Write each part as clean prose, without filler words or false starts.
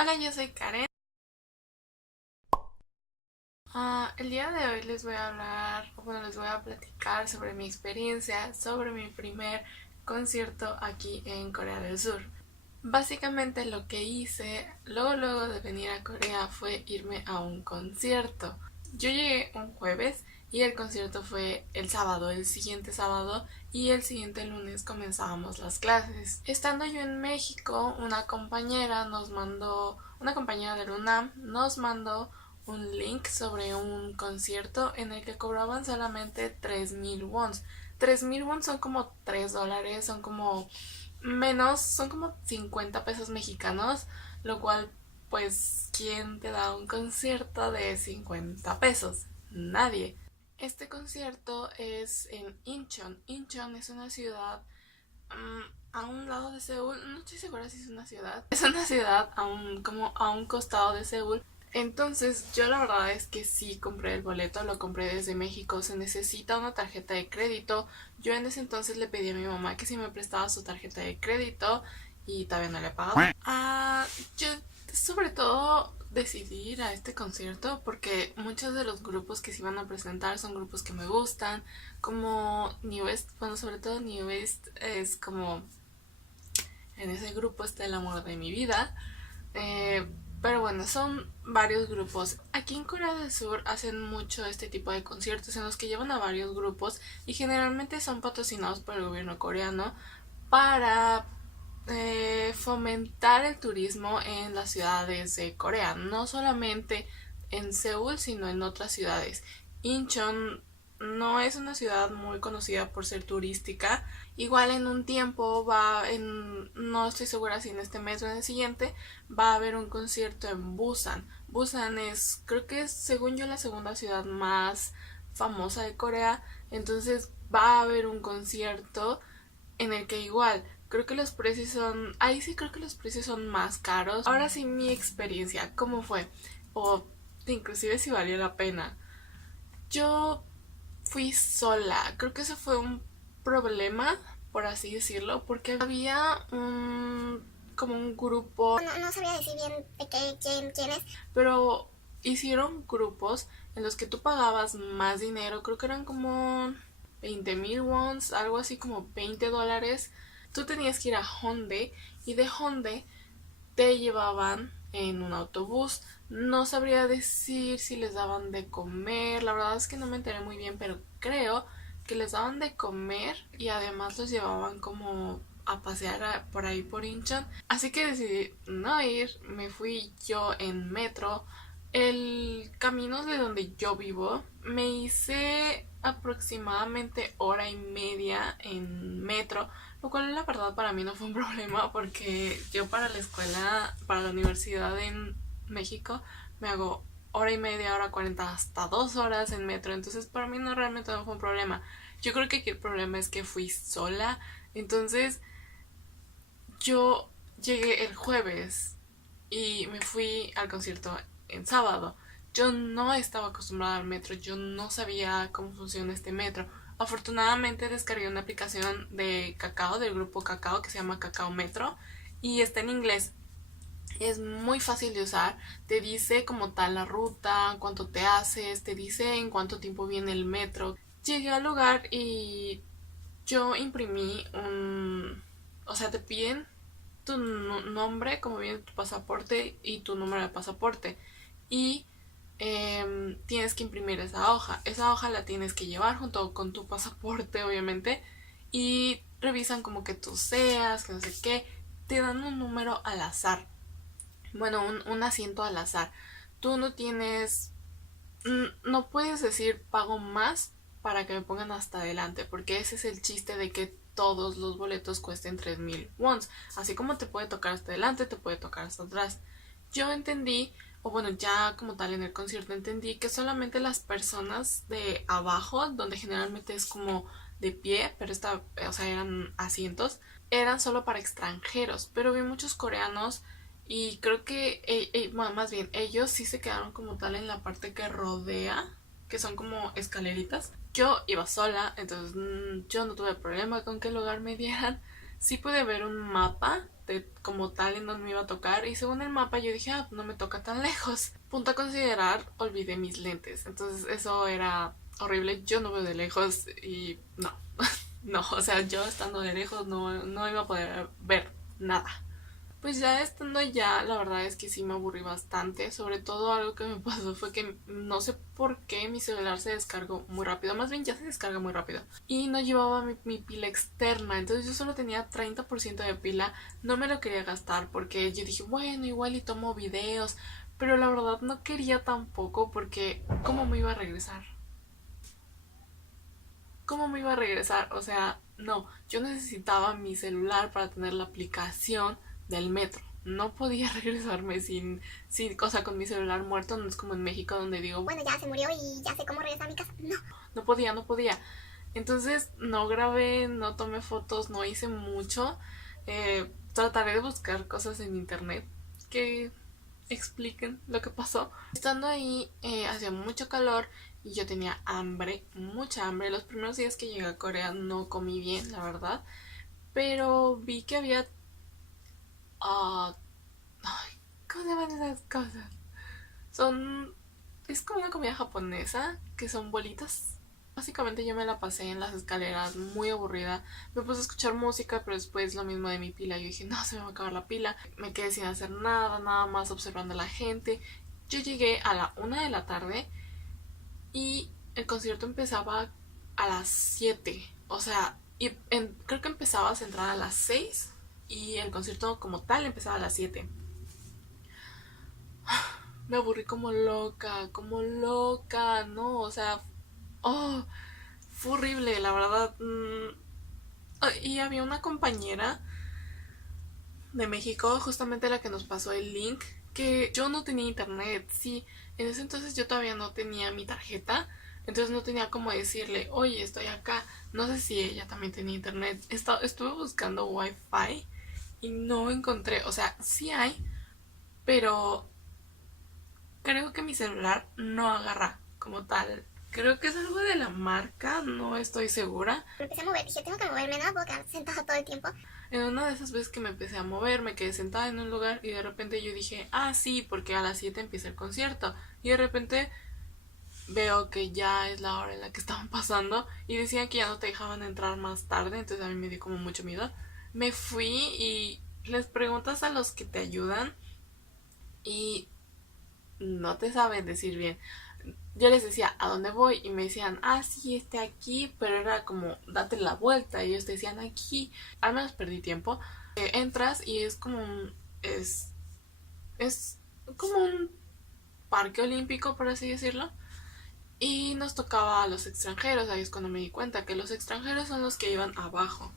Hola, yo soy Karen. El día de hoy les voy a hablar, les voy a platicar sobre mi experiencia, sobre mi primer concierto aquí en Corea del Sur. Básicamente lo que hice luego de venir a Corea fue irme a un concierto. Yo llegué un jueves y el concierto fue el sábado, el siguiente sábado, y el siguiente lunes comenzábamos las clases. Estando yo en México, una compañera del UNAM nos mandó un link sobre un concierto en el que cobraban solamente 3,000 wons. 3,000 wons son como $3, son como 50 pesos mexicanos, lo cual, pues, ¿quién te da un concierto de 50 pesos? Nadie. Este concierto es en Incheon. Incheon es una ciudad a un lado de Seúl. No estoy segura si es una ciudad. Es una ciudad como a un costado de Seúl. Entonces, yo la verdad es que sí compré el boleto, lo compré desde México. Se necesita una tarjeta de crédito. Yo en ese entonces le pedí a mi mamá que si me prestaba su tarjeta de crédito y todavía no le he pagado. Yo sobre todo decidí ir a este concierto porque muchos de los grupos que se iban a presentar son grupos que me gustan, como New West. Bueno, sobre todo New West es como, en ese grupo está el amor de mi vida. Eh, pero bueno, son varios grupos. Aquí en Corea del Sur hacen mucho este tipo de conciertos en los que llevan a varios grupos y generalmente son patrocinados por el gobierno coreano para fomentar el turismo en las ciudades de Corea, no solamente en Seúl, sino en otras ciudades. Incheon no es una ciudad muy conocida por ser turística. Igual en un tiempo no estoy segura si en este mes o en el siguiente, va a haber un concierto en Busan. Busan es, creo que es, según yo, la segunda ciudad más famosa de Corea. Entonces va a haber un concierto en el que igual creo que los precios son, ahí sí creo que los precios son más caros. Ahora sí, mi experiencia, ¿cómo fue? O inclusive si valió la pena. Yo fui sola, creo que ese fue un problema, por así decirlo, porque había como un grupo. No sabía decir bien de quién es, pero hicieron grupos en los que tú pagabas más dinero, creo que eran como 20,000 wons, algo así como $20. Tú tenías que ir a Honde y de Honde te llevaban en un autobús. No sabría decir si les daban de comer, la verdad es que no me enteré muy bien, pero creo que les daban de comer y además los llevaban como a pasear por ahí por Incheon. Así que decidí no ir, me fui yo en metro. El camino de donde yo vivo me hice aproximadamente hora y media en metro, lo cual la verdad para mí no fue un problema porque yo para la escuela, para la universidad en México, me hago hora y media, hora 40, hasta 2 horas en metro, entonces para mí no realmente no fue un problema. Yo creo que aquí el problema es que fui sola, entonces yo llegué el jueves y me fui al concierto en sábado. Yo no estaba acostumbrada al metro, yo no sabía cómo funciona este metro. Afortunadamente descargué una aplicación de Kakao, del grupo Kakao, que se llama Kakao Metro, y está en inglés. Es muy fácil de usar, te dice como tal la ruta, cuánto te haces, te dice en cuánto tiempo viene el metro. Llegué al lugar y yo imprimí o sea, te piden tu nombre, como viene tu pasaporte y tu número de pasaporte. Y tienes que imprimir esa hoja. Esa hoja la tienes que llevar junto con tu pasaporte, obviamente. Y revisan como que tú seas, que no sé qué. Te dan un número al azar. Bueno, un asiento al azar. Tú no tienes, no puedes decir pago más para que me pongan hasta adelante, porque ese es el chiste de que todos los boletos cuesten 3,000 wons. Así como te puede tocar hasta adelante, te puede tocar hasta atrás. Yo entendí, o bueno, ya como tal en el concierto entendí que solamente las personas de abajo, donde generalmente es como de pie, pero o sea, eran asientos, eran solo para extranjeros. Pero vi muchos coreanos y creo que, bueno, más bien, ellos sí se quedaron como tal en la parte que rodea, que son como escaleritas. Yo iba sola, entonces yo no tuve problema con qué lugar me dieran. sí pude ver un mapa de como tal en donde me iba a tocar y según el mapa yo dije, no me toca tan lejos. Punto a considerar, olvidé mis lentes, entonces eso era horrible, yo no veo de lejos y no, no, o sea, yo estando de lejos no iba a poder ver nada. Pues ya estando allá, la verdad es que sí me aburrí bastante. Sobre todo algo que me pasó fue que no sé por qué mi celular se descargó muy rápido. Más bien ya se descarga muy rápido. Y no llevaba mi pila externa. Entonces yo solo tenía 30% de pila. No me lo quería gastar porque yo dije, bueno, igual y tomo videos. Pero la verdad no quería tampoco porque ¿cómo me iba a regresar? ¿Cómo me iba a regresar? O sea, no, yo necesitaba mi celular para tener la aplicación del metro. No podía regresarme sin cosa con mi celular muerto. No es como en México donde digo, bueno, ya se murió y ya sé cómo regresar a mi casa. No. no podía. Entonces no grabé, no tomé fotos, no hice mucho. Trataré de buscar cosas en internet que expliquen lo que pasó. Estando ahí, hacía mucho calor y yo tenía hambre, mucha hambre. Los primeros días que llegué a Corea no comí bien, la verdad, pero vi que había... ah, ay, ¿cómo se llaman esas cosas? Son... Es como una comida japonesa, que son bolitas. Básicamente yo me la pasé en las escaleras muy aburrida. Me puse a escuchar música, pero después lo mismo de mi pila. Yo dije, no, se me va a acabar la pila. Me quedé sin hacer nada, nada más observando a la gente. Yo llegué a la 1 de la tarde y el concierto empezaba a las 7. O sea, creo que empezaba a centrar a las 6 y el concierto como tal empezaba a las 7. Me aburrí como loca, ¿no? O sea, oh, fue horrible, la verdad. Y había una compañera de México, justamente la que nos pasó el link, que yo no tenía internet, sí. En ese entonces yo todavía no tenía mi tarjeta, entonces no tenía como decirle, oye, estoy acá. No sé si ella también tenía internet. Estuve buscando wifi y no encontré, o sea, sí hay, pero creo que mi celular no agarra como tal. Creo que es algo de la marca, no estoy segura. Me empecé a mover, dije, tengo que moverme, no puedo quedar sentada todo el tiempo. En una de esas veces que me empecé a mover, me quedé sentada en un lugar y de repente yo dije, sí, porque a las 7 empieza el concierto. Y de repente veo que ya es la hora en la que estaban pasando y decían que ya no te dejaban entrar más tarde, entonces a mí me dio como mucho miedo. Me fui y les preguntas a los que te ayudan y no te saben decir bien. Yo les decía, ¿a dónde voy? Y me decían, sí, aquí, pero era como, date la vuelta. Y ellos te decían, aquí. Al menos perdí tiempo. Entras y es como es como un parque olímpico, por así decirlo. Y nos tocaba a los extranjeros, ahí es cuando me di cuenta que los extranjeros son los que iban abajo.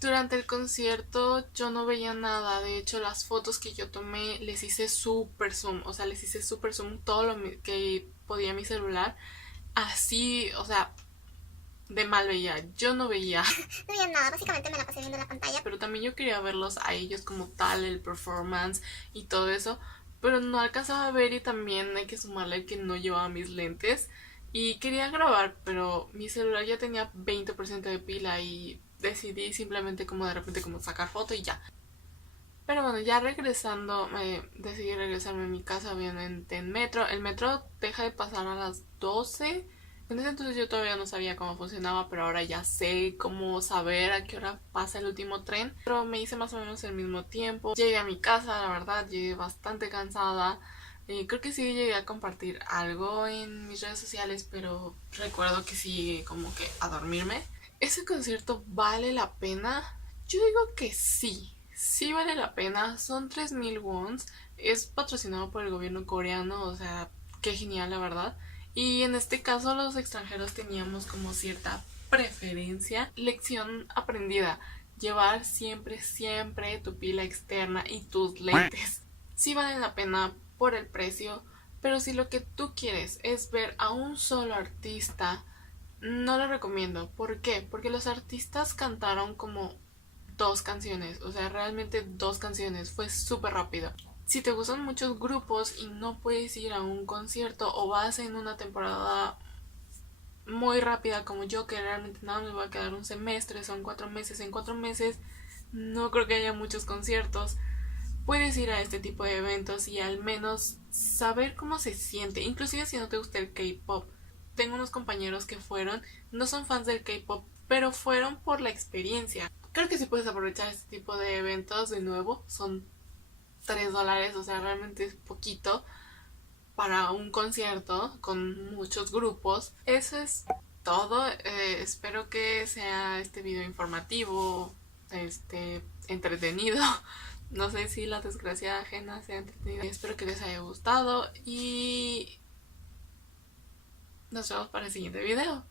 Durante el concierto yo no veía nada, de hecho las fotos que yo tomé les hice super zoom, o sea, les hice super zoom todo lo que podía mi celular. Así, o sea, de mal veía, yo no veía. No veía nada, básicamente me la pasé viendo la pantalla. Pero también yo quería verlos a ellos como tal, el performance y todo eso, pero no alcanzaba a ver y también hay que sumarle que no llevaba mis lentes y quería grabar, pero mi celular ya tenía 20% de pila y decidí simplemente como de repente como sacar foto y ya. Pero bueno, ya regresando, decidí regresarme a mi casa obviamente en metro. El metro deja de pasar a las 12. En ese entonces yo todavía no sabía cómo funcionaba, pero ahora ya sé cómo saber a qué hora pasa el último tren. Pero me hice más o menos el mismo tiempo. Llegué a mi casa, la verdad, llegué bastante cansada. Creo que sí llegué a compartir algo en mis redes sociales, pero recuerdo que sí llegué como que a dormirme. ¿Ese concierto vale la pena? Yo digo que sí, sí vale la pena. Son 3000 wons. Es patrocinado por el gobierno coreano, o sea, qué genial la verdad. Y en este caso los extranjeros teníamos como cierta preferencia. Lección aprendida. Llevar siempre, siempre tu pila externa y tus lentes. Sí vale la pena por el precio, pero si lo que tú quieres es ver a un solo artista, no lo recomiendo. ¿Por qué? Porque los artistas cantaron como dos canciones, o sea, realmente dos canciones, fue súper rápido. Si te gustan muchos grupos y no puedes ir a un concierto o vas en una temporada muy rápida como yo, que realmente nada me va a quedar un semestre, son 4 meses, en 4 meses no creo que haya muchos conciertos. Puedes ir a este tipo de eventos y al menos saber cómo se siente, inclusive si no te gusta el K-pop. Tengo unos compañeros que fueron, no son fans del K-pop, pero fueron por la experiencia. Creo que si puedes aprovechar este tipo de eventos de nuevo, son $3, o sea, realmente es poquito para un concierto con muchos grupos. Eso es todo. Espero que sea este video informativo, entretenido. No sé si la desgracia ajena sea entretenida. Espero que les haya gustado y nos vemos para el siguiente video.